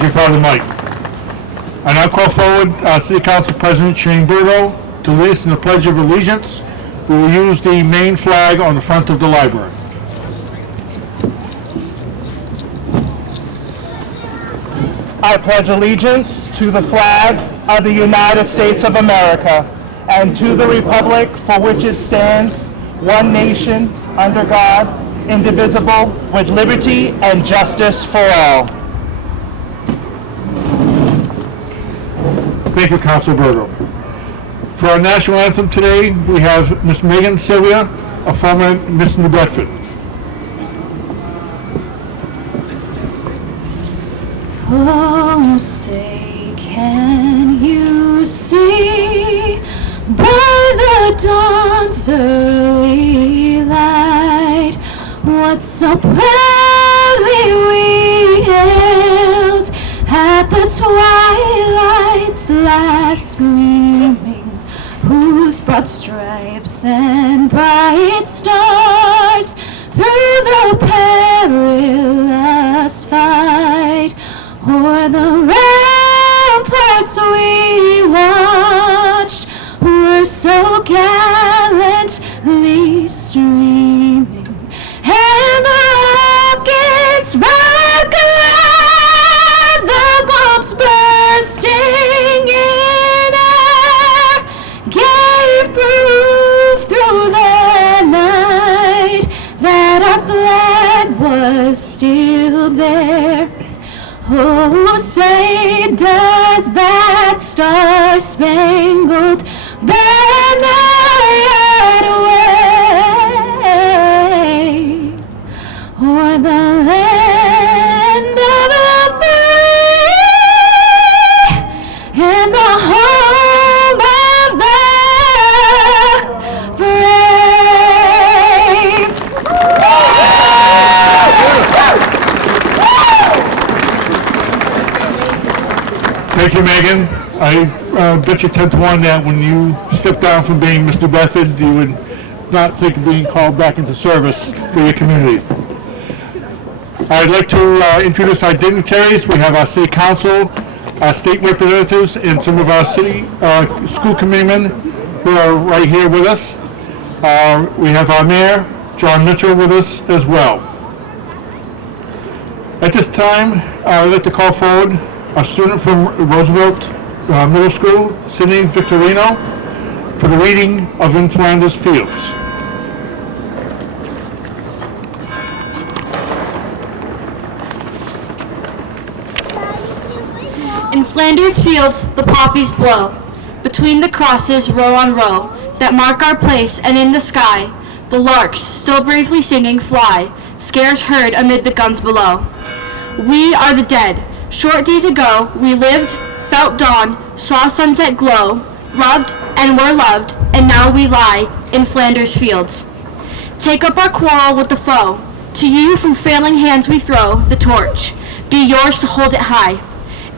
Thank you, Father Mike. I now call forward City Council President Shane Burrow to lead us in the Pledge of Allegiance. We will use the main flag on the front of the library. I pledge allegiance to the flag of the United States of America and to the republic for which it stands, one nation, under God, indivisible, with liberty and justice for all. Thank you, Councilor Burrow. For our national anthem today, we have Miss Megan Sylvia, a former Miss New Bedford. Oh, say, can you see by the dawn's early light what so proudly we hailed at the twilight's last gleaming, whose broad stripes and bright stars through the perilous fight o'er the ramparts we watched were so gallantly streaming, and the rockets roared glad, the bombs bursting in air gave proof through the night that our flag was still there. Oh, say, does that star-spangled banner yet wave o'er the land of the free and the home of the brave? Thank you, Megan. I bet you 10 to 1 that when you step down from being Mr. Bedford, you would not think of being called back into service for your community. I'd like to introduce our dignitaries. We have our city council, our state representatives, and some of our city school committeemen who are right here with us. We have our mayor, John Mitchell, with us as well. At this time, I'd like to call forward a student from Roosevelt Middle School, Sydney Victorino, for the reading of In Flanders Fields. In Flanders fields the poppies blow, between the crosses row on row, that mark our place, and in the sky, the larks, still bravely singing, fly, scarce heard amid the guns below. We are the dead. Short days ago we lived, felt dawn, saw sunset glow, loved and were loved, and now we lie in Flanders fields. Take up our quarrel with the foe. To you from failing hands we throw the torch. Be yours to hold it high.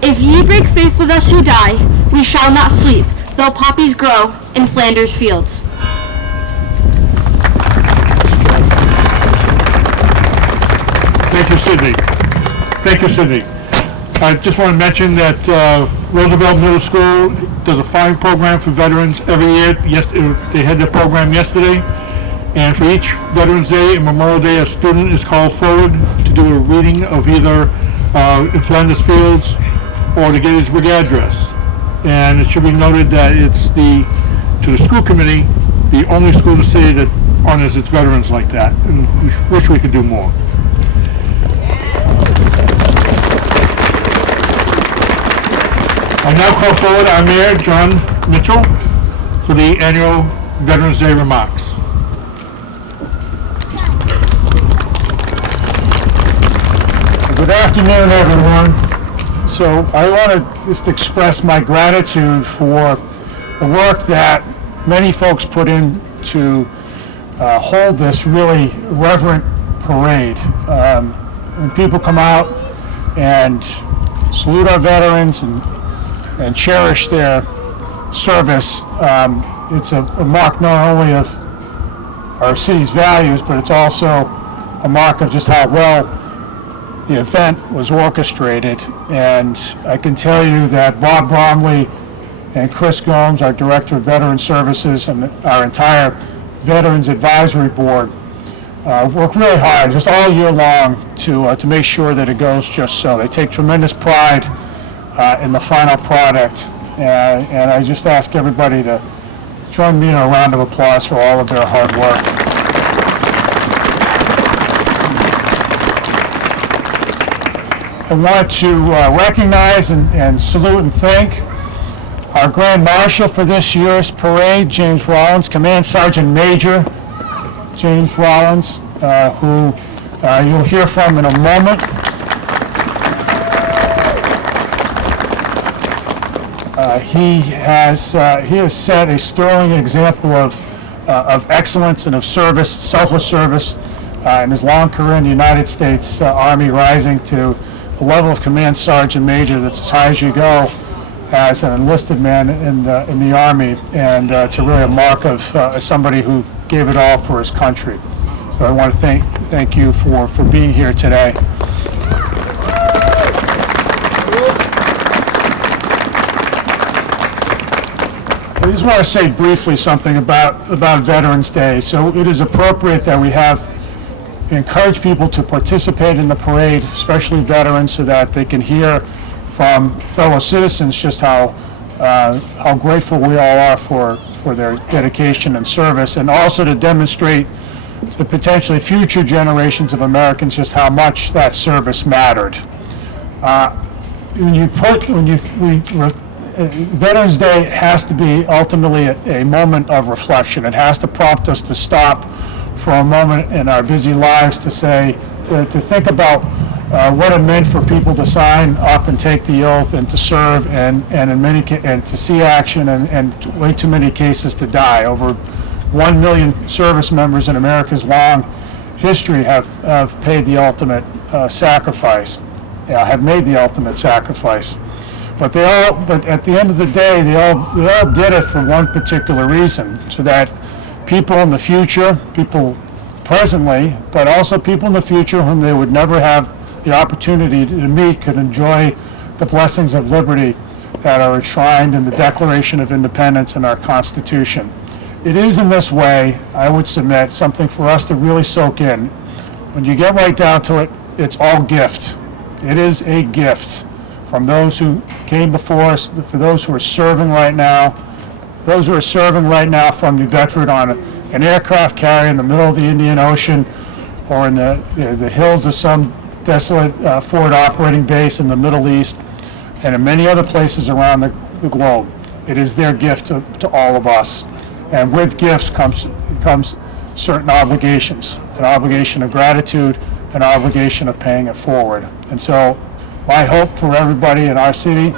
If ye break faith with us who die, we shall not sleep, though poppies grow in Flanders fields. Thank you, Sydney. Thank you, Sydney. I just want to mention that Roosevelt Middle School does a fine program for veterans every year. Yes, they had their program yesterday. And for each Veterans Day and Memorial Day, a student is called forward to do a reading of either In Flanders Fields or the Gettysburg Address. And it should be noted that it's to the school committee, the only school in the city that honors its veterans like that. And we wish we could do more. I now call forward our mayor, John Mitchell, for the annual Veterans Day remarks. Good afternoon, everyone. So I want to just express my gratitude for the work that many folks put in to hold this really reverent parade. When people come out and salute our veterans and cherish their service, it's a mark not only of our city's values, but it's also a mark of just how well the event was orchestrated, and I can tell you that Bob Bromley and Chris Gomes, our Director of Veteran Services, and our entire Veterans Advisory Board work really hard just all year long to make sure that it goes just so. They take tremendous pride in the final product, and I just ask everybody to join me in a round of applause for all of their hard work. I want to recognize and salute and thank our Grand Marshal for this year's parade, James Rollins, Command Sergeant Major James Rollins, who you'll hear from in a moment. He has set a sterling example of excellence and of service, selfless service, in his long career in the United States Army, rising to the level of Command Sergeant Major. That's as high as you go as an enlisted man in the Army, and it's really a mark of somebody who gave it all for his country. So I want to thank you for being here today. I just want to say briefly something about Veterans Day. So it is appropriate that we encourage people to participate in the parade, especially veterans, so that they can hear from fellow citizens just how grateful we all are for their dedication and service, and also to demonstrate to potentially future generations of Americans just how much that service mattered. Veterans Day has to be ultimately a moment of reflection. It has to prompt us to stop for a moment in our busy lives to think about what it meant for people to sign up and take the oath and to serve and to see action and way too many cases to die. Over 1 million service members in America's long history have paid the ultimate sacrifice, have made the ultimate sacrifice. But at the end of the day, they all did it for one particular reason, so that people in the future, people presently, but also people in the future whom they would never have the opportunity to meet, could enjoy the blessings of liberty that are enshrined in the Declaration of Independence and our Constitution. It is in this way, I would submit, something for us to really soak in. When you get right down to it, it's all gift. It is a gift from those who came before us, for those who are serving right now, from New Bedford on an aircraft carrier in the middle of the Indian Ocean, or in the hills of some desolate forward operating base in the Middle East, and in many other places around the globe. It is their gift to all of us. And with gifts comes certain obligations, an obligation of gratitude, an obligation of paying it forward. And so my hope for everybody in our city,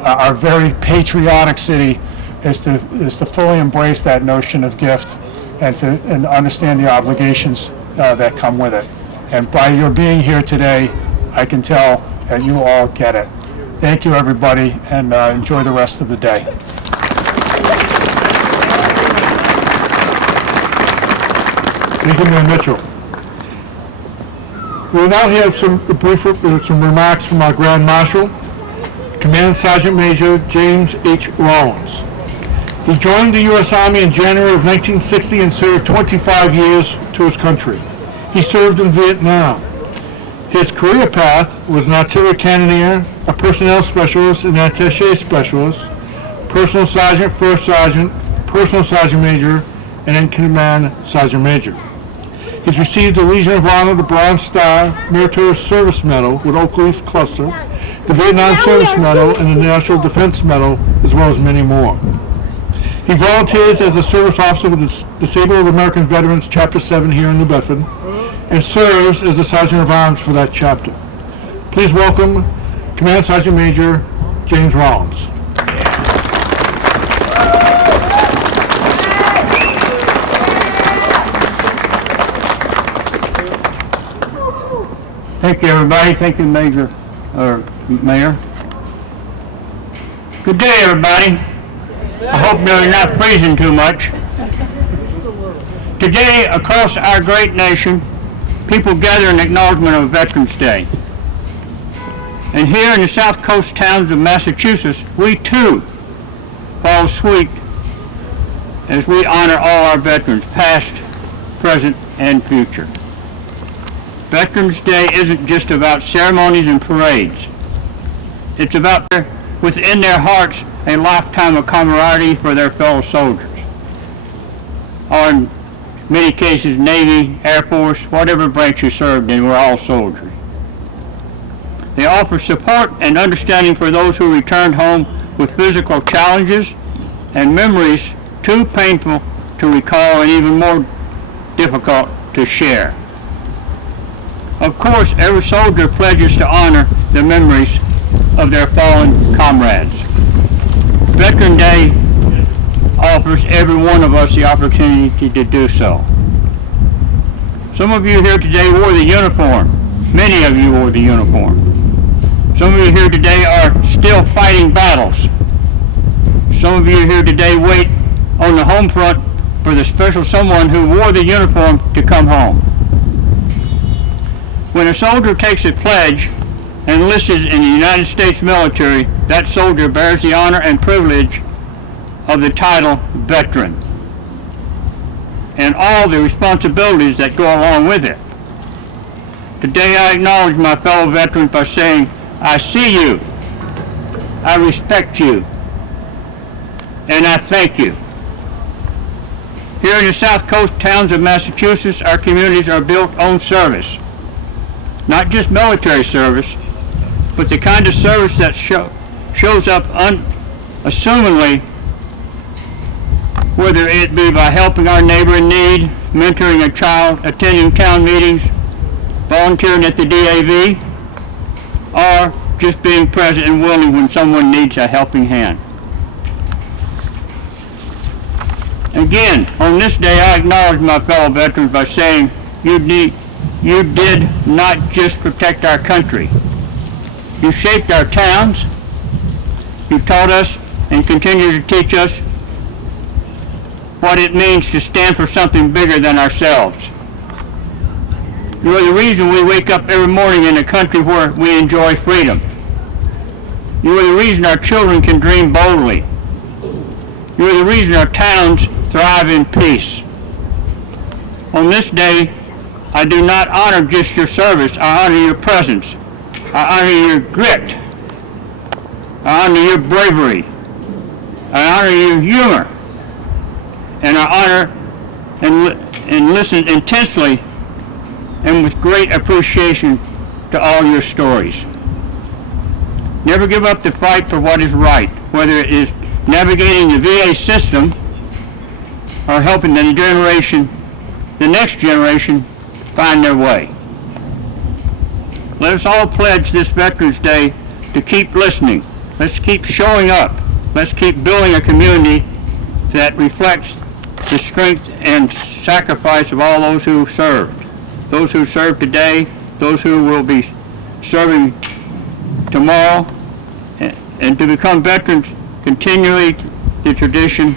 our very patriotic city, is to fully embrace that notion of gift and to understand the obligations that come with it. And by your being here today, I can tell that you all get it. Thank you, everybody, and enjoy the rest of the day. Thank you, Mayor Mitchell. We will now hear some remarks from our Grand Marshal, Command Sergeant Major James H. Rollins. He joined the U.S. Army in January of 1960 and served 25 years to his country. He served in Vietnam. His career path was an artillery cannoneer, a personnel specialist, an attaché specialist, personal sergeant, first sergeant, personal sergeant major, and in command sergeant major. He's received the Legion of Honor, the Bronze Star, Meritorious Service Medal with Oak Leaf Cluster, the Vietnam Service Medal, and the National Defense Medal, as well as many more. He volunteers as a service officer with the Disabled American Veterans Chapter 7 here in New Bedford, and serves as the Sergeant of Arms for that chapter. Please welcome Command Sergeant Major James Rollins. Thank you, everybody. Thank you, Mayor. Good day, everybody. I hope you're not freezing too much. Today, across our great nation, people gather in acknowledgement of Veterans Day. And here in the South Coast towns of Massachusetts, we too follow suit as we honor all our veterans, past, present, and future. Veterans Day isn't just about ceremonies and parades. It's about within their hearts a lifetime of camaraderie for their fellow soldiers. Or in many cases, Navy, Air Force, whatever branch you served in, we're all soldiers. They offer support and understanding for those who returned home with physical challenges and memories too painful to recall and even more difficult to share. Of course, every soldier pledges to honor the memories of their fallen comrades. Veteran Day offers every one of us the opportunity to do so. Some of you here today wore the uniform. Many of you wore the uniform. Some of you here today are still fighting battles. Some of you here today wait on the home front for the special someone who wore the uniform to come home. When a soldier takes a pledge and enlists in the United States military, that soldier bears the honor and privilege of the title veteran and all the responsibilities that go along with it. Today I acknowledge my fellow veterans by saying, I see you, I respect you, and I thank you. Here in the South Coast towns of Massachusetts, our communities are built on service. Not just military service, but the kind of service that shows up unassumingly, whether it be by helping our neighbor in need, mentoring a child, attending town meetings, volunteering at the DAV, or just being present and willing when someone needs a helping hand. Again, on this day, I acknowledge my fellow veterans by saying, you did not just protect our country. You shaped our towns. You taught us and continue to teach us what it means to stand for something bigger than ourselves. You are the reason we wake up every morning in a country where we enjoy freedom. You are the reason our children can dream boldly. You are the reason our towns thrive in peace. On this day, I do not honor just your service, I honor your presence. I honor your grit. I honor your bravery. I honor your humor. And I honor and listen intensely and with great appreciation to all your stories. Never give up the fight for what is right, whether it is navigating the VA system or helping the next generation, find their way. Let us all pledge this Veterans Day to keep listening. Let's keep showing up. Let's keep building a community that reflects the strength and sacrifice of all those who served. Those who serve today, those who will be serving tomorrow, and to become veterans, continually the tradition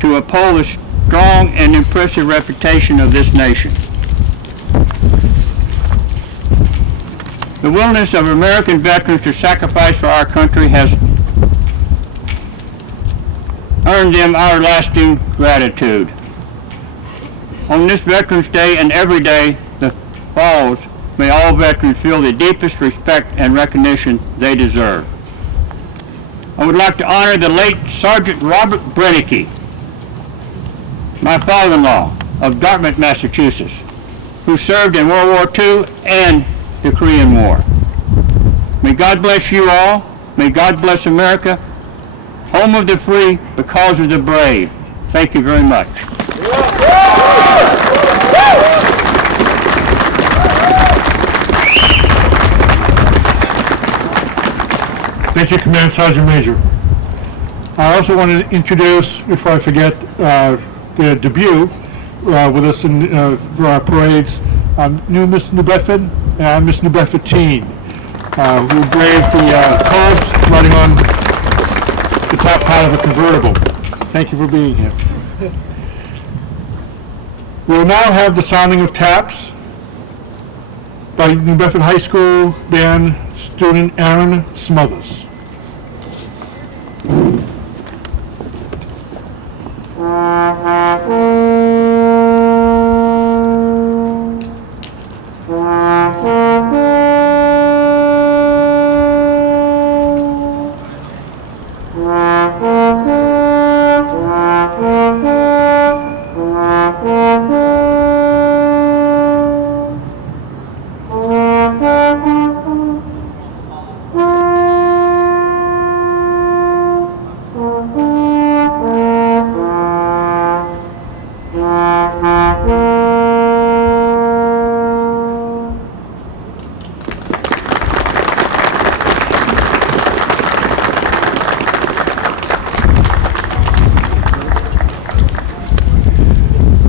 to uphold the strong and impressive reputation of this nation. The willingness of American veterans to sacrifice for our country has earned them our lasting gratitude. On this Veterans Day and every day that follows, may all veterans feel the deepest respect and recognition they deserve. I would like to honor the late Sergeant Robert Brennicky, my father-in-law of Dartmouth, Massachusetts, who served in World War II and the Korean War. May God bless you all. May God bless America, home of the free because of the brave. Thank you very much. Thank you, Command Sergeant Major. I also want to introduce, before I forget, the debut with us for our parades, new Miss New Bedford and Miss New Bedford teen, who braved the cold riding on the top part of a convertible. Thank you for being here. We will now have the sounding of taps. by New Bedford High School band student Aaron Smothers.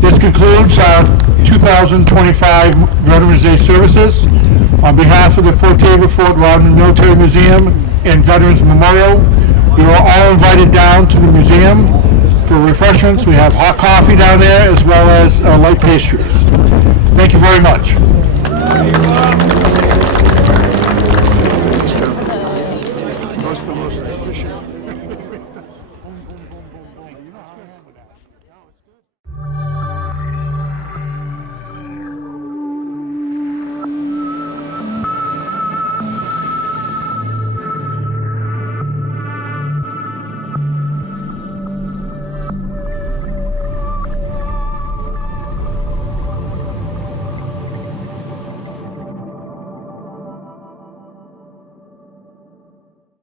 This concludes our 2025 Veterans Day services. On behalf of the Fort Taber Fort Roudan Military Museum and Veterans Memorial, you are all invited down to the museum for refreshments. We have hot coffee down there as well as light pastries. Thank you very much.